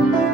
thank you